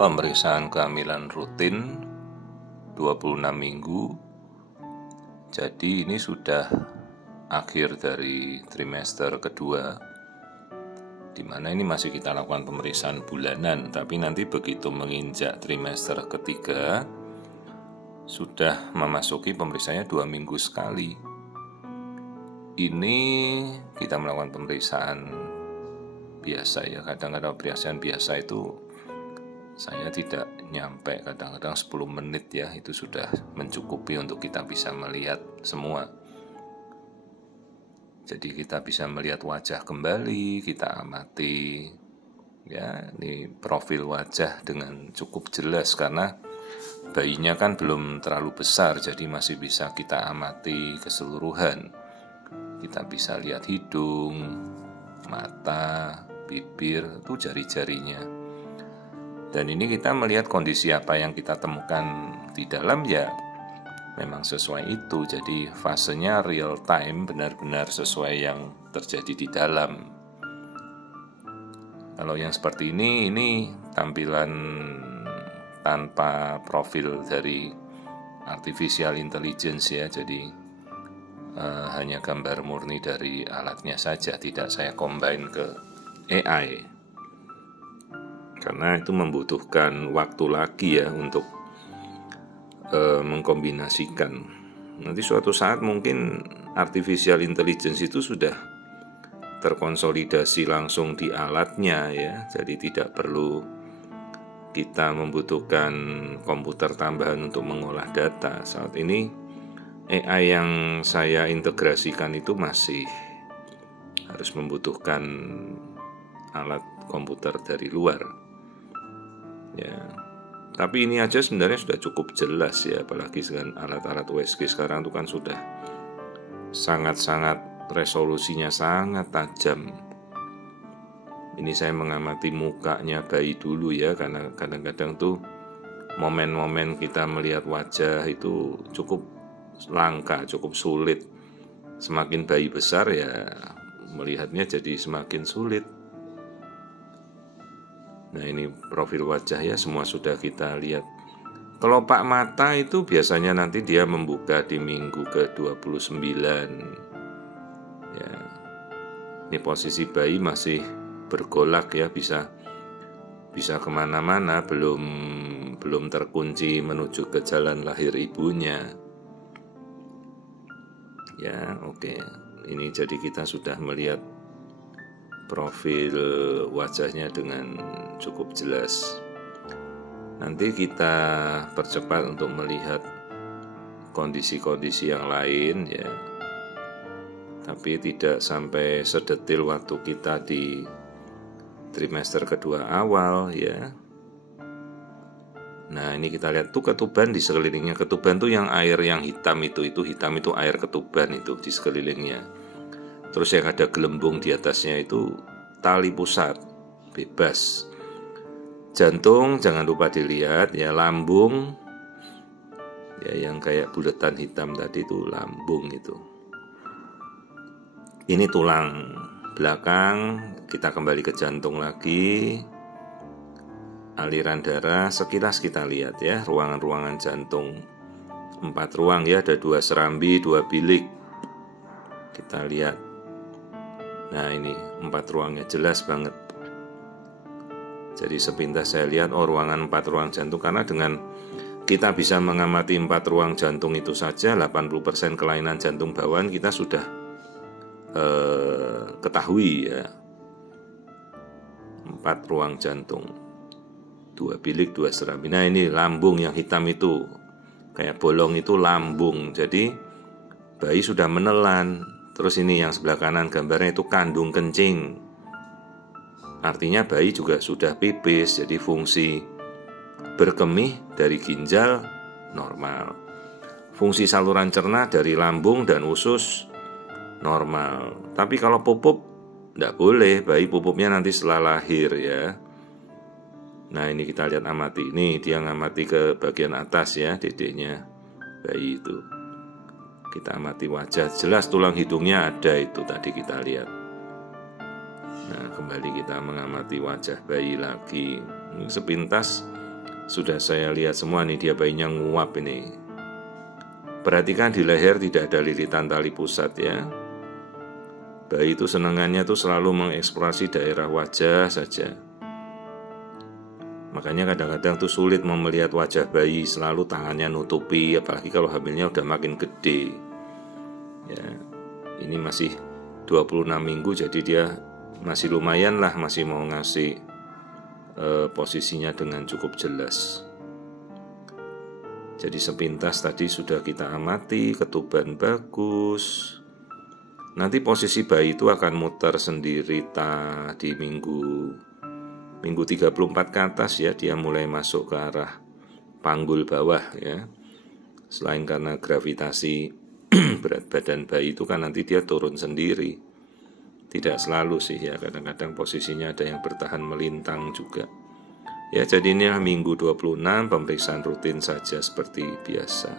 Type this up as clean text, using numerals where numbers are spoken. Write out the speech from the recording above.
Pemeriksaan kehamilan rutin 26 minggu. Jadi ini sudah akhir dari trimester kedua, di mana ini masih kita lakukan pemeriksaan bulanan, tapi nanti begitu menginjak trimester ketiga sudah memasuki pemeriksaannya 2 minggu sekali. Ini kita melakukan pemeriksaan biasa ya, kadang-kadang pemeriksaan biasa itu saya tidak nyampe, kadang-kadang 10 menit ya, itu sudah mencukupi untuk kita bisa melihat semua. Jadi kita bisa melihat wajah kembali, kita amati ya, ini profil wajah dengan cukup jelas karena bayinya kan belum terlalu besar, jadi masih bisa kita amati keseluruhan. Kita bisa lihat hidung, mata, bibir, itu jari-jarinya. Dan ini kita melihat kondisi apa yang kita temukan di dalam ya memang sesuai itu. Jadi fasenya real time, benar-benar sesuai yang terjadi di dalam. Kalau yang seperti ini tampilan tanpa profil dari artificial intelligence ya. Jadi hanya gambar murni dari alatnya saja, tidak saya combine ke AI. Karena itu membutuhkan waktu lagi ya untuk mengkombinasikan. Nanti suatu saat mungkin artificial intelligence itu sudah terkonsolidasi langsung di alatnya ya. Jadi tidak perlu kita membutuhkan komputer tambahan untuk mengolah data. Saat ini AI yang saya integrasikan itu masih harus membutuhkan alat komputer dari luar. Ya, tapi ini aja sebenarnya sudah cukup jelas ya, apalagi dengan alat-alat USG sekarang itu kan sudah sangat-sangat resolusinya sangat tajam. Ini saya mengamati mukanya bayi dulu ya, karena kadang-kadang tuh momen-momen kita melihat wajah itu cukup langka, cukup sulit. Semakin bayi besar ya melihatnya jadi semakin sulit. Nah ini profil wajah ya, semua sudah kita lihat. Kelopak mata itu biasanya nanti dia membuka di minggu ke-29 ya. Ini posisi bayi masih bergolak ya, bisa kemana-mana, belum terkunci menuju ke jalan lahir ibunya ya. Oke, ini jadi kita sudah melihat profil wajahnya dengan cukup jelas. Nanti kita percepat untuk melihat kondisi-kondisi yang lain ya, tapi tidak sampai sedetil waktu kita di trimester kedua awal ya. Nah ini kita lihat tuh ketuban di sekelilingnya. Ketuban tuh yang air yang hitam itu hitam itu air ketuban itu di sekelilingnya. Terus yang ada gelembung di atasnya itu tali pusat bebas. Jantung jangan lupa dilihat ya, lambung ya, yang kayak buletan hitam tadi itu lambung itu. Ini tulang belakang, kita kembali ke jantung lagi. Aliran darah sekilas kita lihat ya, ruangan-ruangan jantung 4 ruang ya, ada 2 serambi, 2 bilik. Kita lihat. Nah ini 4 ruangnya jelas banget. Jadi sepintas saya lihat, ruangan 4 ruang jantung, karena dengan kita bisa mengamati 4 ruang jantung itu saja 80% kelainan jantung bawaan kita sudah ketahui ya. 4 ruang jantung, 2 bilik, 2 serambi. Nah ini lambung yang hitam itu kayak bolong itu lambung. Jadi bayi sudah menelan. Terus ini yang sebelah kanan gambarnya itu kandung kencing. Artinya bayi juga sudah pipis. Jadi fungsi berkemih dari ginjal normal. Fungsi saluran cerna dari lambung dan usus normal. Tapi kalau pupuk tidak boleh, bayi pupuknya nanti setelah lahir ya. Nah ini kita lihat, amati. Ini dia ngamati ke bagian atas ya, dedeknya bayi itu. Kita amati wajah, jelas tulang hidungnya ada itu tadi kita lihat. Nah kembali kita mengamati wajah bayi lagi. Sepintas Sudah saya lihat semua nih, dia bayinya nguap ini. Perhatikan di leher tidak ada lilitan tali pusat ya. Bayi itu senangannya tuh selalu mengeksplorasi daerah wajah saja. Makanya kadang-kadang tuh sulit melihat wajah bayi, selalu tangannya nutupi, apalagi kalau hamilnya udah makin gede. Ya, ini masih 26 minggu, jadi dia masih lumayan lah, masih mau ngasih posisinya dengan cukup jelas. Jadi sepintas tadi sudah kita amati, ketuban bagus. Nanti posisi bayi itu akan muter sendiri di minggu 34 ke atas ya, dia mulai masuk ke arah panggul bawah ya. Selain karena gravitasi berat badan bayi itu kan nanti dia turun sendiri. Tidak selalu sih ya, kadang-kadang posisinya ada yang bertahan melintang juga. Ya, jadi inilah minggu 26, pemeriksaan rutin saja seperti biasa.